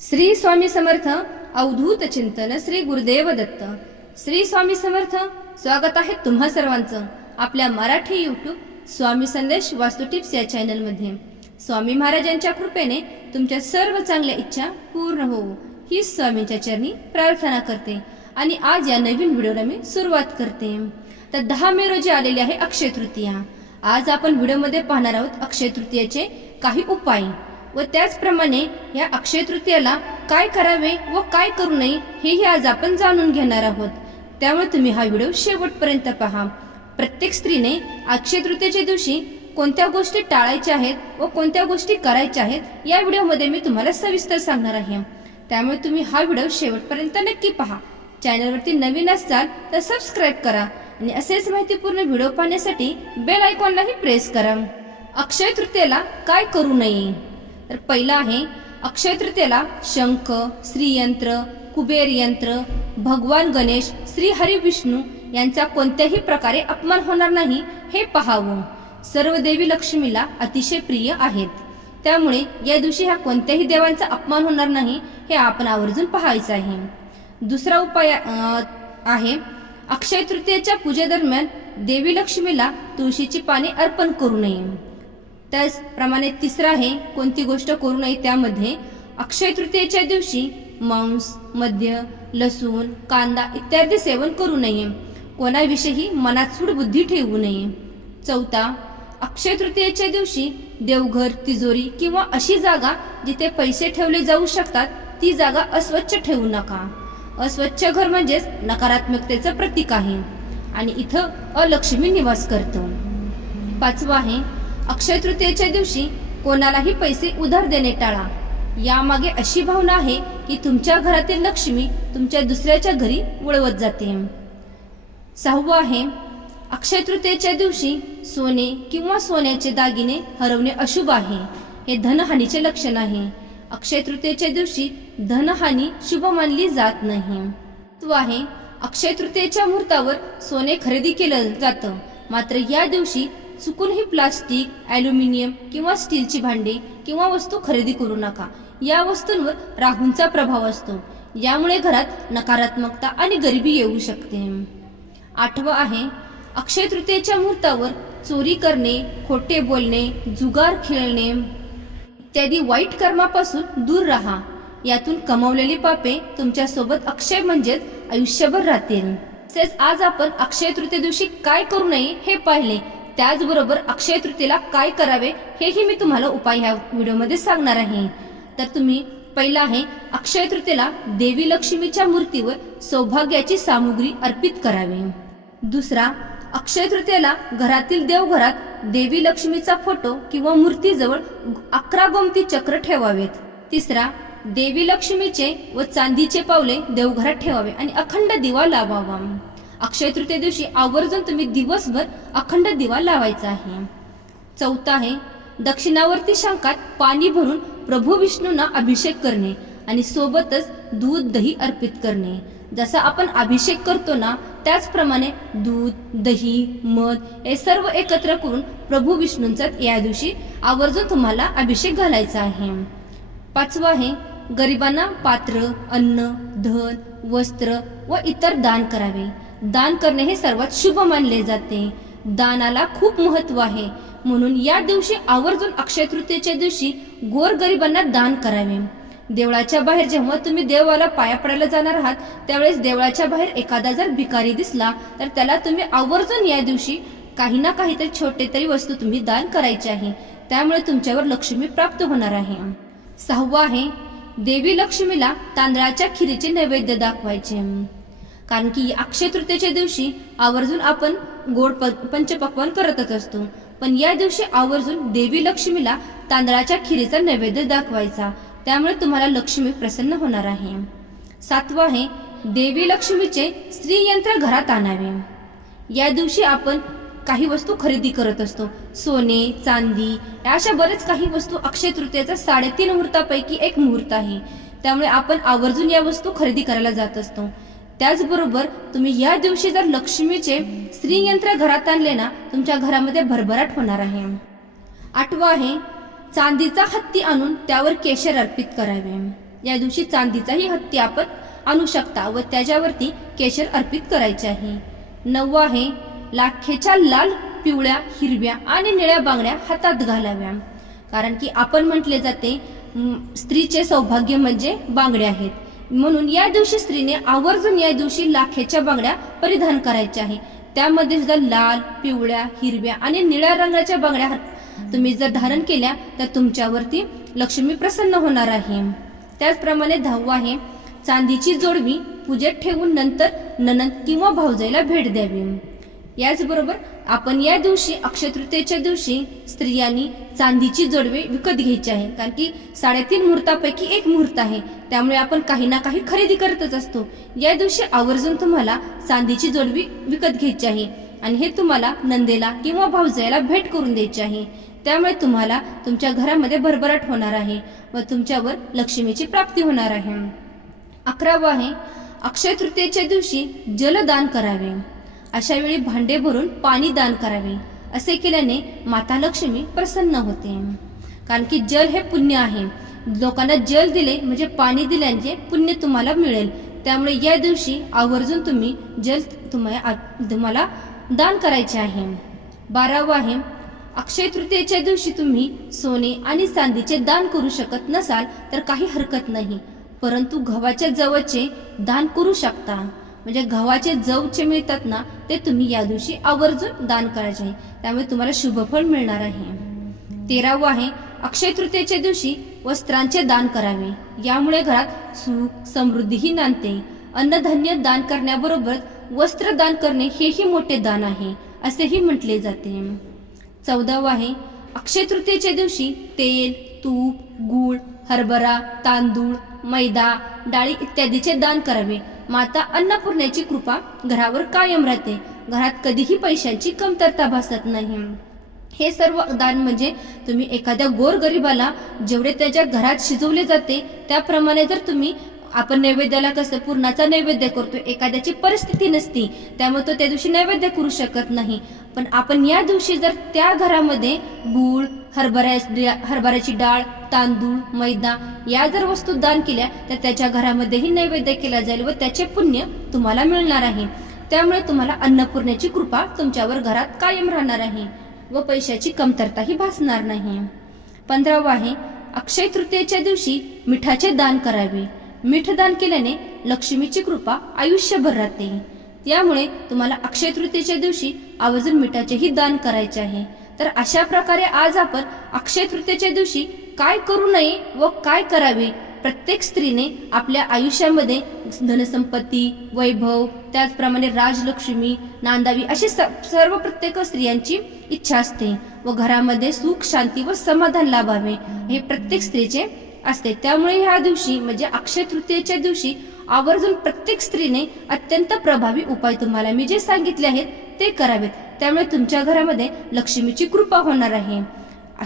श्री स्वामी समर्थ अवधूत चिंतन श्री गुरुदेव दत्त. श्री स्वामी समर्थ स्वागत आहे तुम्हा सर्वांचं आपल्या मराठी युट्यूब स्वामी संदेश वास्तू टिप्स या चॅनलमध्ये स्वामी महाराजांच्या कृपेने तुमच्या सर्व चांगल्या इच्छा पूर्ण होवो. ही स्वामींच्या चरणी प्रार्थना करते आणि आज या नवीन व्हिडिओला मी सुरुवात करते. तर दहा मे रोजी आलेली आहे अक्षय तृतीया. आज आपण व्हिडिओमध्ये पाहणार आहोत अक्षय तृतीयाचे काही उपाय. व त्याचप्रमाणे या अक्षय तृतीयाला काय करावे व काय करू नये हेही आज आपण जाणून घेणार आहोत. त्यामुळे तुम्ही हा व्हिडिओ शेवटपर्यंत पहा. प्रत्येक स्त्रीने अक्षय तृतीयेच्या दिवशी कोणत्या गोष्टी टाळायच्या आहेत व कोणत्या गोष्टी करायच्या आहेत या व्हिडिओमध्ये मी तुम्हाला सविस्तर सांगणार आहे. त्यामुळे तुम्ही हा व्हिडिओ शेवटपर्यंत नक्की पहा. चॅनलवरती नवीन असाल तर सबस्क्राईब करा आणि असेच माहितीपूर्ण व्हिडिओ पाहण्यासाठी बेल आयकॉनलाही प्रेस करा. अक्षय तृतीयेला काय करू नये? तर पहिलं आहे अक्षय तृतीयेला शंख श्रीयंत्र कुबेर यंत्र भगवान गणेश श्री हरी विष्णू यांचा कोणत्याही प्रकारे अपमान होणार नाही हे पहावं. सर्व देवी लक्ष्मीला अतिशय प्रिय आहेत. त्यामुळे या दिवशी ह्या कोणत्याही देवांचा अपमान होणार नाही हे आपण आवर्जून पाहायचं आहे. दुसरा उपाय आहे अक्षय तृतीयेच्या पूजेदरम्यान देवी लक्ष्मीला तुळशीची पाने अर्पण करू नये. त्याचप्रमाणे तिसरं आहे कोणती गोष्ट करू नये त्यामध्ये अक्षय तृतीयेच्या दिवशी मांस मद्य लसूण कांदा इत्यादी सेवन करू नये. कोणाविषयी मनात सूड बुद्धी ठेवू नये. चौथा अक्षय तृतीयेच्या दिवशी देवघर तिजोरी किंवा अशी जागा जिथे पैसे ठेवले जाऊ शकतात ती जागा अस्वच्छ ठेवू नका. अस्वच्छ घर म्हणजेच नकारात्मकतेचं प्रतीक आहे. आणि इथं अलक्ष्मी निवास करतो. पाचवं आहे अक्षय तृतीयेच्या दिवशी कोणालाही पैसे उधार देणे टाळा. यामागे अशी भावना आहे की तुमच्या घरातील लक्ष्मी तुमच्या दुसऱ्याच्या घरी वळवत जाते. सहावं आहे अक्षय तृतीयेच्या दिवशी सोने किंवा सोन्याचे दागिने हरवणे अशुभ आहे. हे धनहानीचे लक्षण आहे. अक्षय तृतीयेच्या दिवशी धनहानी शुभ मानली जात नाही. तो आहे अक्षय तृतीयेच्या मुहूर्तावर सोने खरेदी केलं जातं. मात्र या दिवशी चुकूनही प्लास्टिक ॲल्युमिनियम किंवा स्टीलची भांडी किंवा वस्तू खरेदी करू नका. या वस्तूंवर राहूंचा प्रभाव असतो. यामुळे घरात नकारात्मकता आणि गरिबी येऊ शकते. आठवं आहे अक्षय तृतीयेच्या मुहूर्तावर चोरी करणे खोटे बोलणे जुगार खेळणे इत्यादी वाईट कर्मापासून दूर राहा. यातून कमावलेली पापे तुमच्यासोबत अक्षय म्हणजेच आयुष्यभर राहतील. तसेच आज आपण अक्षय तृतीय दिवशी काय करू नये हे पाहिले. त्याचबरोबर अक्षय तृतीला काय करावे हेही मी तुम्हाला उपाय ह्या व्हिडिओमध्ये सांगणार आहे. तर तुम्ही पहिला आहे अक्षय तृतीला देवी लक्ष्मीच्या मूर्तीवर सौभाग्याची सामुग्री अर्पित करावी. दुसरा अक्षय तृतीयेला घरातील देवघरात देवी लक्ष्मीचा फोटो किंवा मूर्तीजवळ अकरा गोमती चक्र ठेवावेत. तिसरा देवी लक्ष्मीचे व चांदीचे पावले देवघरात ठेवावे आणि अखंड दिवा लावावा. अक्षय तृतीय दिवशी आवर्जून तुम्ही दिवसभर अखंड दिवा लावायचा आहे. चौथा आहे दक्षिणावर्ती शंकात पाणी भरून प्रभू विष्णूंना अभिषेक करणे आणि सोबतच दूध दही अर्पित करणे. जसा आपण अभिषेक करतो ना त्याचप्रमाणे दूध दही मध हे सर्व एकत्र करून प्रभू विष्णूंचा या दिवशी आवर्जून तुम्हाला अभिषेक घालायचा आहे. पाचवा आहे गरिबांना पात्र अन्न धन वस्त्र व इतर दान करावे. दान करणे हे सर्वात शुभ मानले जाते. दानाला खूप महत्त्व आहे. म्हणून या दिवशी आवर्जून अक्षय तृतीयेच्या दिवशी गोर गरिबांना दान करावे. देवळाच्या बाहेर जेव्हा तुम्ही देवाला पाया पडायला जाणार आहात त्यावेळेस देवळाच्या बाहेर एखादा जर भिकारी दिसला तर त्याला तुम्ही आवर्जून या दिवशी काही ना काहीतरी छोटे तरी वस्तू तुम्ही दान करायची आहे. त्यामुळे तुमच्यावर लक्ष्मी प्राप्त होणार आहे. सहावा आहे देवी लक्ष्मीला तांदळाच्या खिरीचे नैवेद्य दाखवायचे. कारण की अक्षय तृतीयेच्या दिवशी आवर्जून आपण गोड प- पंचपक्वान करतच असतो. पण या दिवशी आवर्जून देवी लक्ष्मीला तांदळाच्या खिरीचा नैवेद्य दाखवायचा. त्यामुळे तुम्हाला लक्ष्मी प्रसन्न होणार आहे. सातवं आहे देवी लक्ष्मीचे स्त्रीयंत्र घरात आणावे. या दिवशी आपण काही वस्तू खरेदी करत असतो. सोने चांदी या अशा बरेच काही वस्तू अक्षय तृतीयेचा साडेतीन मुहूर्तापैकी एक मुहूर्त आहे. त्यामुळे आपण आवर्जून या वस्तू खरेदी करायला जात असतो. त्याचबरोबर तुम्ही या दिवशी जर लक्ष्मीचे स्त्रीयंत्र घरात आणले ना तुमच्या घरामध्ये भरभराट होणार आहे. आठवा आहे चांदीचा हत्ती आणून त्यावर केशर अर्पित करावे. या दिवशी चांदीचाही हत्ती आपण आणू शकता व त्याच्यावरती केशर अर्पित करायचे आहे. नववा आहे लाखेच्या लाल पिवळ्या हिरव्या आणि निळ्या बांगड्या हातात घालाव्या. कारण की आपण म्हटले जाते स्त्रीचे सौभाग्य म्हणजे बांगड्या आहेत. म्हणून या दिवशी स्त्रीने आवर्जून या दिवशी लाखेच्या बांगड्या परिधान करायच्या आहे. त्यामध्ये सुद्धा लाल पिवळ्या हिरव्या आणि निळ्या रंगाच्या बांगड्या तुम्ही जर धारण केल्या तर तुमच्यावरती लक्ष्मी प्रसन्न होणार आहे. त्याचप्रमाणे दहावा आहे चांदीची जोडवी पूजेत ठेवून नंतर ननंद किंवा भाऊजाईला भेट द्यावी. याचबरोबर आपण या दिवशी अक्षय तृतीयेच्या दिवशी स्त्रियांनी चांदीची जोडवे विकत घ्यायची आहे. कारण की साडेतीन मुहूर्तापैकी एक मुहूर्त आहे. त्यामुळे आपण काही ना काही खरेदी करतच असतो. या दिवशी आवर्जून तुम्हाला चांदीची जोडवी विकत घ्यायची आहे. आणि हे तुम्हाला नंदेला किंवा भाऊजाईला भेट करून द्यायची आहे. त्यामुळे तुम्हाला तुमच्या घरामध्ये भरभराट होणार आहे व तुमच्यावर लक्ष्मीची प्राप्ती होणार आहे. अकरावं आहे अक्षय तृतीयेच्या दिवशी जलदान करावे. अशा वेळी भांडे भरून पाणी दान करावे असे केल्याने माता लक्ष्मी प्रसन्न होते. कारण की जल हे पुण्य आहे. लोकांना जल दिले म्हणजे पाणी दिल्याने पुण्य तुम्हाला मिळेल. त्यामुळे या दिवशी आवर्जून तुम्ही जल तुम्हाला तुम्हाला दान करायचे आहे. बारावं आहे अक्षय तृतीयेच्या दिवशी तुम्ही सोने आणि चांदीचे दान करू शकत नसाल तर काही हरकत नाही परंतु गव्हाच्या जवळचे दान करू शकता. म्हणजे गव्हाचे जवचे मिळतात ना ते तुम्ही या दिवशी आवर्जून दान करायचे आहे. त्यामुळे तुम्हाला शुभफळ मिळणार आहे. तेरावं आहे अक्षय तृतीयेच्या दिवशी वस्त्रांचे दान करावे. यामुळे घरात सुख समृद्धीही नांदते. अन्नधान्य दान करण्याबरोबर वस्त्र दान करणे हेही मोठे दान आहे असेही म्हटले जाते. चौदावं आहे अक्षय तृतीयेच्या दिवशी तेल तूप गूळ हरभरा तांदूळ मैदा डाळी इत्यादीचे दान करावे. माता अन्नपूर्णेची कृपा घरावर कायम राहते. घरात कधीही पैशांची कमतरता भासत नाही. हे सर्व दान म्हणजे तुम्ही एखाद्या गोरगरिबाला जेवढे त्याच्या घरात शिजवले जाते त्याप्रमाणे जर तुम्ही आपण नैवेद्याला कसं पूर्णाचा नैवेद्य करतो एखाद्याची परिस्थिती नसती त्यामुळे तो त्या दिवशी नैवेद्य करू शकत नाही. पण आपण या दिवशी जर त्या घरामध्ये गूळ हरभऱ्या हरभऱ्याची डाळ तांदूळ मैदा या जर वस्तू दान केल्या तर त्याच्या घरामध्येही नैवेद्य केला जाईल व त्याचे पुण्य तुम्हाला मिळणार आहे. त्यामुळे तुम्हाला अन्नपूर्णेची कृपा तुमच्यावर घरात कायम राहणार आहे व पैशाची कमतरताही भासणार नाही. पंधरावं आहे अक्षय तृतीयेच्या दिवशी मिठाचे दान करावे. मीठ दान केल्याने लक्ष्मीची कृपा आयुष्यभर राहते. त्यामुळे तुम्हाला अक्षय तृतीयेच्या दिवशी आवर्जून मिठाचेही दान करायचे आहे. तर अशा प्रकारे आज आपण अक्षय तृतीयेच्या दिवशी काय करू नये व काय करावे प्रत्येक स्त्रीने आपल्या आयुष्यामध्ये धनसंपत्ती वैभव त्याचप्रमाणे राजलक्ष्मी नांदावी अशी स- सर्व प्रत्येक स्त्रियांची इच्छा असते व घरामध्ये सुख शांती व समाधान लाभावे हे प्रत्येक स्त्रीचे असते. त्यामुळे ह्या दिवशी म्हणजे अक्षय तृतीयेच्या दिवशी आवर्जून प्रत्येक स्त्रीने अत्यंत प्रभावी उपाय तुम्हाला मी जे सांगितले आहेत ते करावेत. त्यामुळे तुमच्या घरामध्ये लक्ष्मीची कृपा होणार आहे.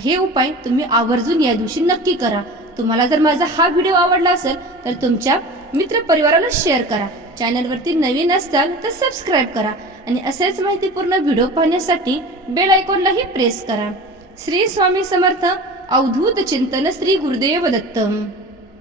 हे उपाय तुम्ही आवर्जून या दिवशी नक्की करा. तुम्हाला जर माझा हा व्हिडिओ आवडला असेल तर तुमच्या मित्र परिवाराला शेअर करा. चॅनलवरती नवीन असाल तर सबस्क्राईब करा. आणि असेच माहितीपूर्ण व्हिडिओ पाहण्यासाठी बेल आयकॉनलाही प्रेस करा. श्री स्वामी समर्थ अवधूत चिंतन श्री गुरुदेव दत्त